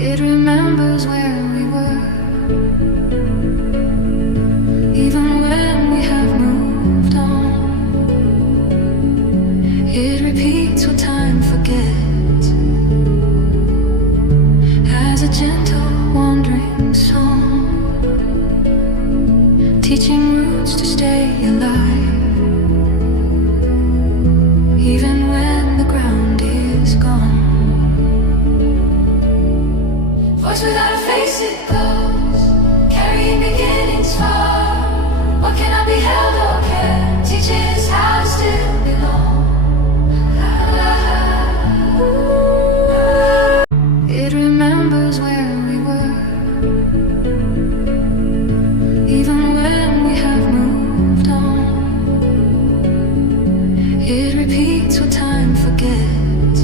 It remembers where we were, even when we have moved on. It repeats what time forgets, as a gentle wandering song, teaching roots to stay alive, even when the ground is gone. Voice without a face, it goes, carrying beginnings far. What cannot be held or kept teaches how to still belong. It remembers where we were, even when we have moved on. It repeats what time forgets,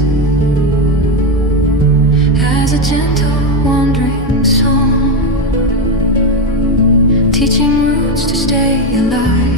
as a gentle wandering song, teaching roots to stay alive.